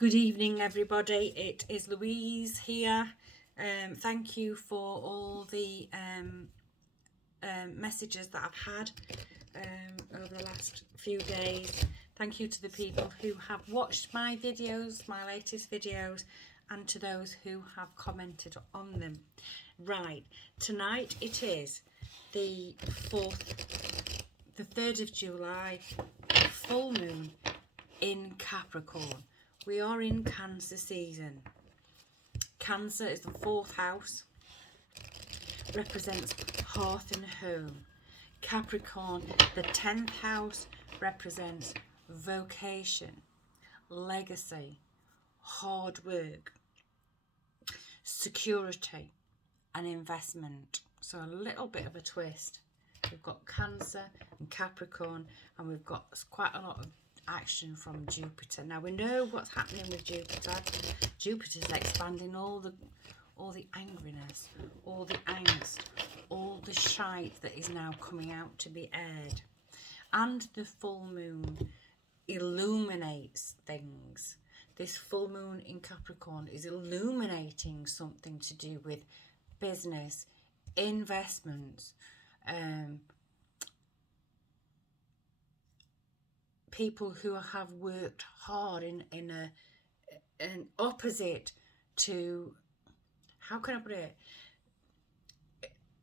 Good evening, everybody. It is Louise here. Thank you for all the messages that I've had over the last few days. Thank you to the people who have watched my videos, my latest videos, and to those who have commented on them. Right, tonight it is the 3rd of July, full moon in Capricorn. We are in Cancer season. Cancer is the 4th house, represents hearth and home. Capricorn, the 10th house, represents vocation, legacy, hard work, security and investment. So a little bit of a twist. We've got Cancer and Capricorn, and we've got quite a lot of action from Jupiter. Now we know what's happening with Jupiter. Jupiter's expanding all the angriness, all the angst, all the shite that is now coming out to be aired. And the full moon illuminates things. This full moon in Capricorn is illuminating something to do with business, investments, people who have worked hard in an opposite to, how can I put it?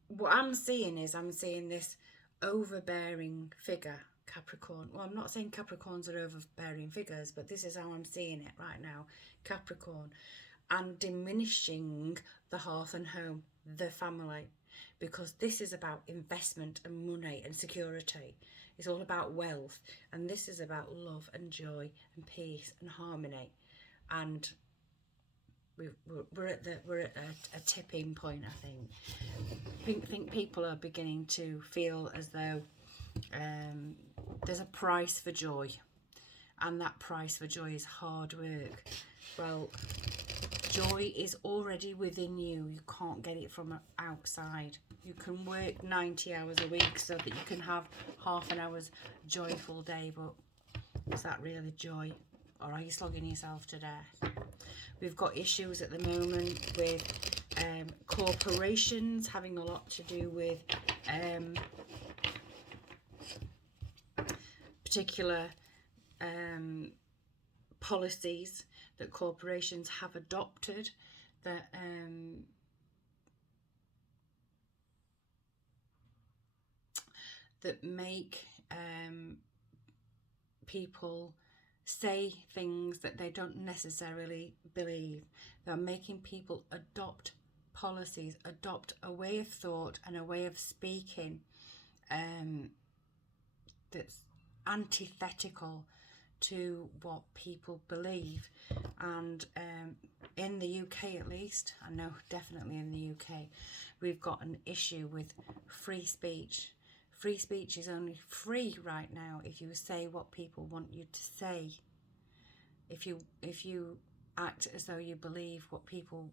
What I'm seeing this overbearing figure, Capricorn. Well, I'm not saying Capricorns are overbearing figures, but this is how I'm seeing it right now, Capricorn, and diminishing the hearth and home, the family, because this is about investment and money and security. It's all about wealth, and this is about love and joy and peace and harmony. And we're at a tipping point. I think people are beginning to feel as though there's a price for joy, and that price for joy is hard work. Well, joy is already within you. You can't get it from outside. You can work 90 hours a week so that you can have half an hour's joyful day, but is that really joy, or are you slogging yourself to death? We've got issues at the moment with corporations having a lot to do with particular policies that corporations have adopted that that make people say things that they don't necessarily believe. They're making people adopt policies, adopt a way of thought and a way of speaking that's antithetical to what people believe. And in the UK, at least, I know definitely in the UK, we've got an issue with free speech. Free speech is only free right now if you say what people want you to say. If you act as though you believe what people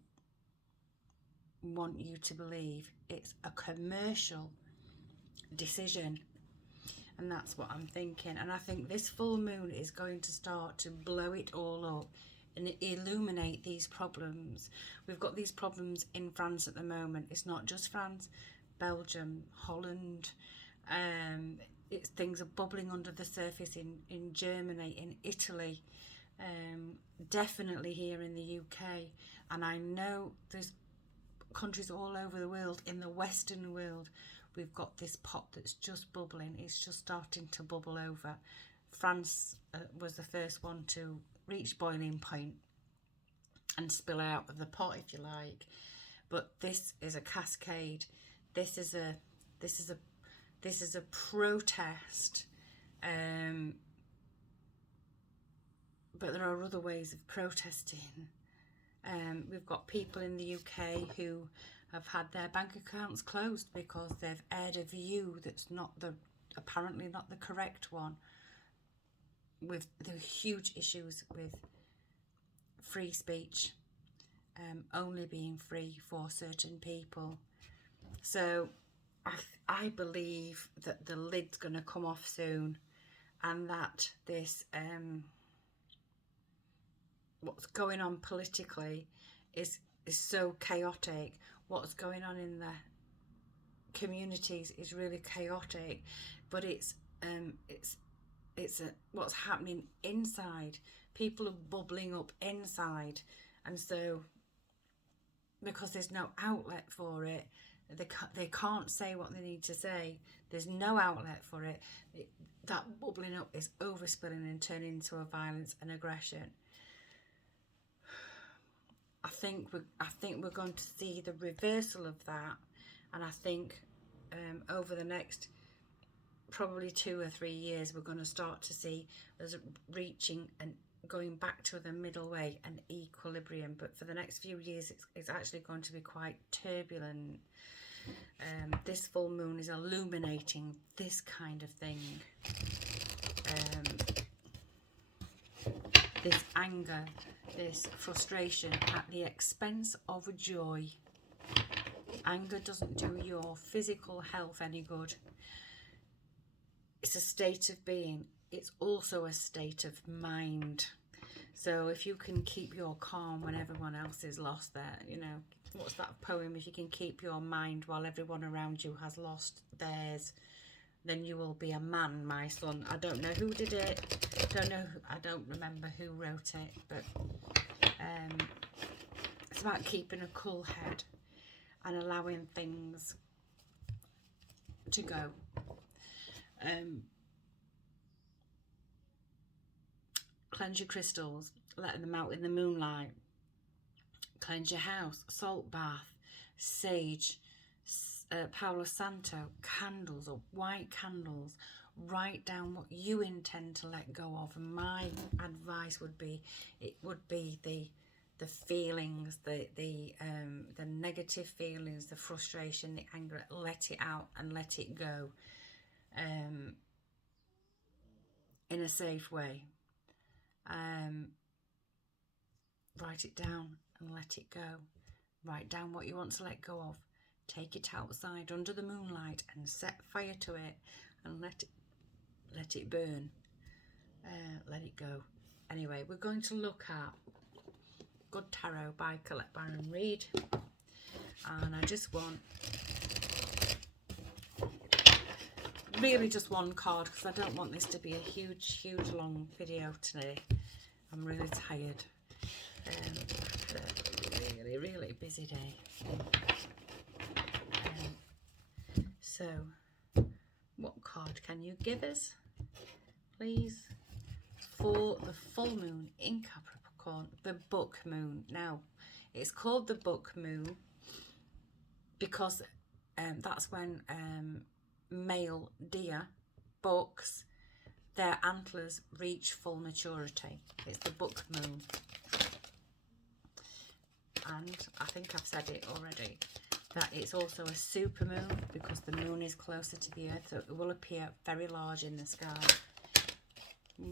want you to believe, it's a commercial decision. And that's what I'm thinking. And I think this full moon is going to start to blow it all up and illuminate these problems. We've got these problems in France at the moment. It's not just France, Belgium, Holland. Things are bubbling under the surface in Germany, in Italy, definitely here in the UK. And I know there's countries all over the world, in the Western world, we've got this pot that's just bubbling. It's just starting to bubble over. France was the first one to reach boiling point and spill out of the pot, if you like. But this is a cascade. This is a protest. But there are other ways of protesting. We've got people in the UK who have had their bank accounts closed because they've aired a view that's apparently not the correct one, with the huge issues with free speech only being free for certain people. So I believe that the lid's going to come off soon, and that this what's going on politically is so chaotic. What's going on in the communities is really chaotic, but it's what's happening inside. People are bubbling up inside, and so because there's no outlet for it, they can't say what they need to say. There's no outlet for it. That bubbling up is overspilling and turning into a violence and aggression. I think we're going to see the reversal of that, and I think over the next probably 2 or 3 years we're going to start to see us reaching and going back to the middle way and equilibrium. But for the next few years it's actually going to be quite turbulent. This full moon is illuminating this kind of thing, this anger, this frustration at the expense of joy. Anger doesn't do your physical health any good. It's a state of being. It's also a state of mind. So if you can keep your calm when everyone else is lost there, you know, what's that poem? If you can keep your mind while everyone around you has lost theirs, then you will be a man, my son. I don't know who did it. I don't remember who wrote it, but it's about keeping a cool head and allowing things to go. Cleanse your crystals, letting them out in the moonlight. Cleanse your house, salt bath, sage, Palo Santo, candles or white candles. Write down what you intend to let go of. And my advice would be, it would be the feelings, the negative feelings, the frustration, the anger. Let it out and let it go, in a safe way. Write it down and let it go. Write down what you want to let go of. Take it outside under the moonlight and set fire to it and let it burn. Let it go. Anyway, we're going to look at Good Tarot by Colette Baron Reid, and I just want really just one card because I don't want this to be a huge long video today. I'm really tired. After a really busy day. So what card can you give us, please, for the full moon in Capricorn, the book moon? Now, it's called the book moon because that's when male deer, bucks, their antlers reach full maturity. It's the book moon. And I think I've said it already, that it's also a super moon because the moon is closer to the earth, so it will appear very large in the sky.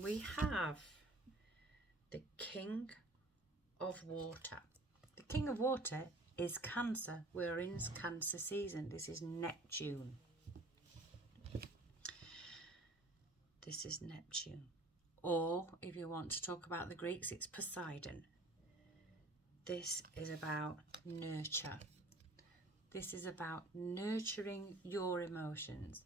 We have the King of Water. The King of Water is Cancer. We're in Cancer season. This is Neptune. This is Neptune. Or if you want to talk about the Greeks, it's Poseidon. This is about nurture. This is about nurturing your emotions,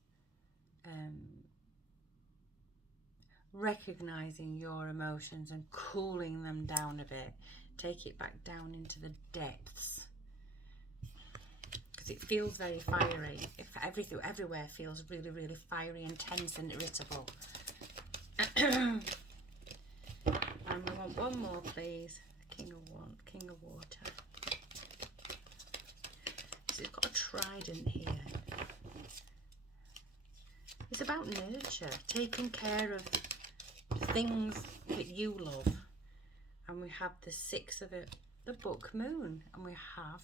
recognizing your emotions and cooling them down a bit. Take it back down into the depths because it feels very fiery. If everywhere feels really fiery and tense and irritable. And we want one more, please. King of Water. So it's got a trident here. It's about nurture, taking care of things that you love. And we have the 6 of it, the book moon, and we have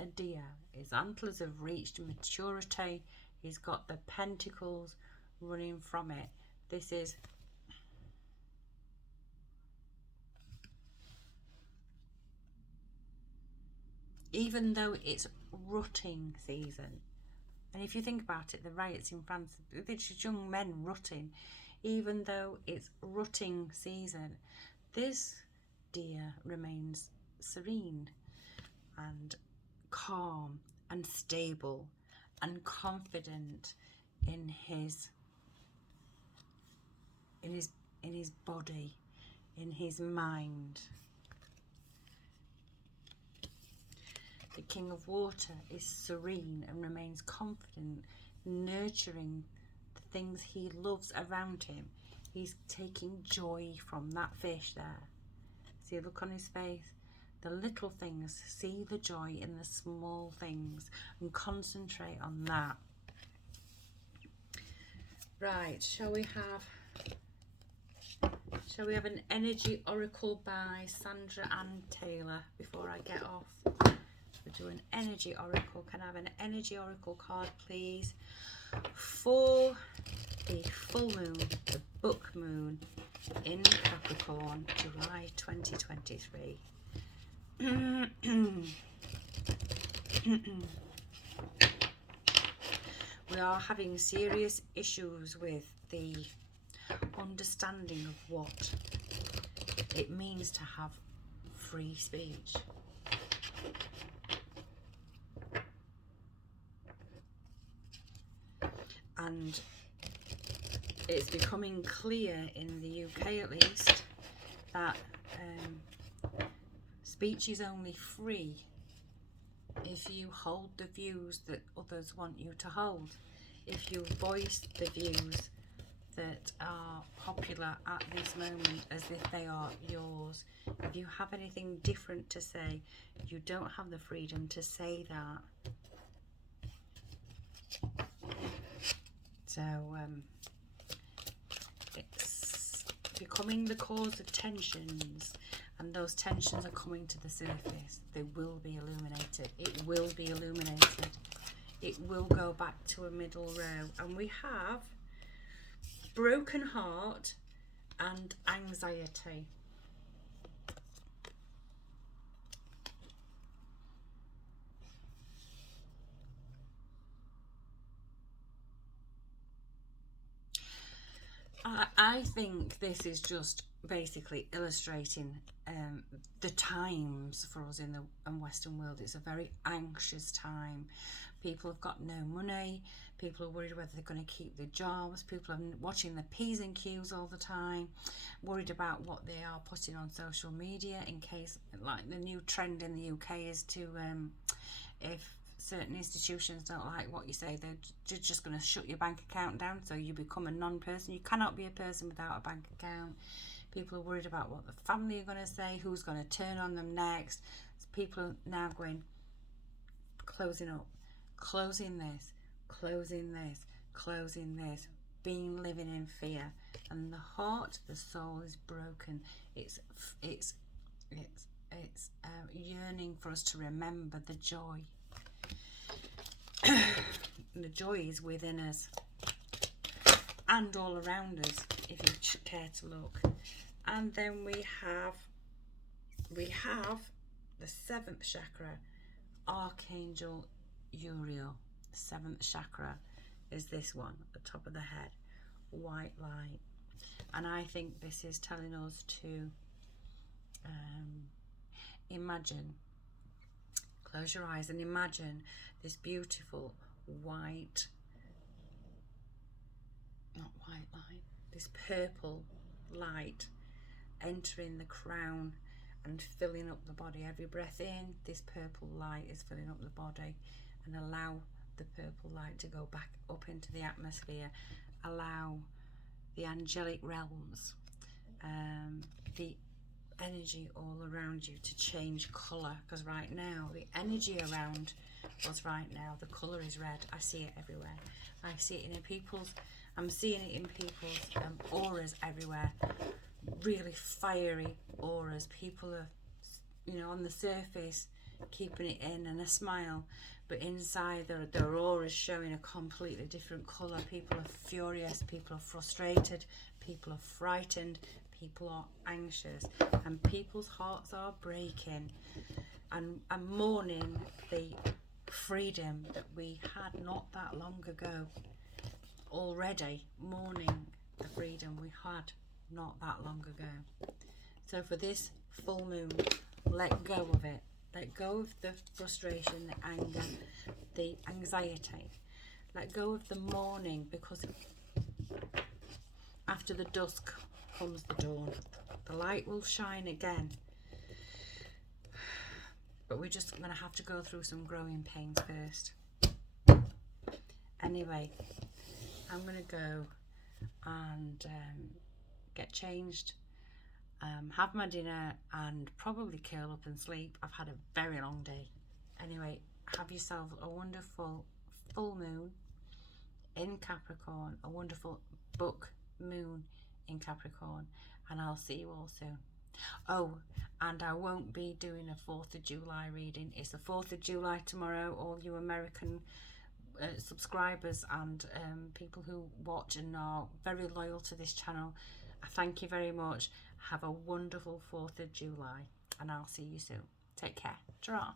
a deer. His antlers have reached maturity. He's got the pentacles running from it. This is even though it's rutting season, and if you think about it, the riots in France, it's just young men rutting. Even though it's rutting season, this deer remains serene and calm and stable and confident in his body, in his mind. The King of Water is serene and remains confident, nurturing the things he loves around him. He's taking joy from that fish there. See, look on his face. The little things, see the joy in the small things and concentrate on that. Right, shall we have an energy oracle by Sandra Ann Taylor before I get off? We'll do an energy oracle. Can I have an energy oracle card, please, for the full moon, the book moon in Capricorn, July 2023. We are having serious issues with the understanding of what it means to have free speech. And it's becoming clear in the UK at least that speech is only free if you hold the views that others want you to hold. If you voice the views that are popular at this moment as if they are yours. If you have anything different to say, you don't have the freedom to say that. So it's becoming the cause of tensions, and those tensions are coming to the surface. They will be illuminated. It will be illuminated. It will go back to a middle row. And we have broken heart and anxiety. I think this is just basically illustrating the times for us in the Western world. It's a very anxious time. People have got no money. People are worried whether they're going to keep their jobs. People are watching the P's and Q's all the time, worried about what they are putting on social media in case, like the new trend in the UK is to, if certain institutions don't like what you say, they're just going to shut your bank account down, so you become a non-person. You cannot be a person without a bank account. People are worried about what the family are going to say, who's going to turn on them next. So people are now going, closing up, closing this, closing this, closing this, living in fear. And the heart, the soul is broken. It's yearning for us to remember the joy. The joy is within us and all around us, if you care to look. And then we have the 7th chakra, Archangel Uriel. The 7th chakra is this one at the top of the head, white light. And I think this is telling us to imagine, close your eyes and imagine this beautiful white, not white light, this purple light entering the crown and filling up the body. Every breath in, this purple light is filling up the body, and allow the purple light to go back up into the atmosphere. Allow the angelic realms, the energy all around you to change colour, because right now the energy around us right now, the colour is red. I see it everywhere. I see it in people's, I'm seeing it in people's auras everywhere. Really fiery auras. People are, on the surface keeping it in and a smile, but inside their auras showing a completely different colour. People are furious, people are frustrated, people are frightened, people are anxious, and people's hearts are breaking and mourning the freedom that we had not that long ago. Already mourning the freedom we had not that long ago. So for this full moon. Let go of it. Let go of the frustration, the anger, the anxiety. Let go of the mourning, because after the dusk comes the dawn. The light will shine again. But we're just going to have to go through some growing pains first. Anyway, I'm going to go and get changed, have my dinner, and probably curl up and sleep. I've had a very long day. Anyway, have yourself a wonderful full moon in Capricorn, a wonderful book moon in Capricorn, and I'll see you all soon. Oh, and I won't be doing a 4th of July reading. It's the 4th of July tomorrow. All you American subscribers and people who watch and are very loyal to this channel, I thank you very much. Have a wonderful 4th of July, and I'll see you soon. Take care. Ta-ra.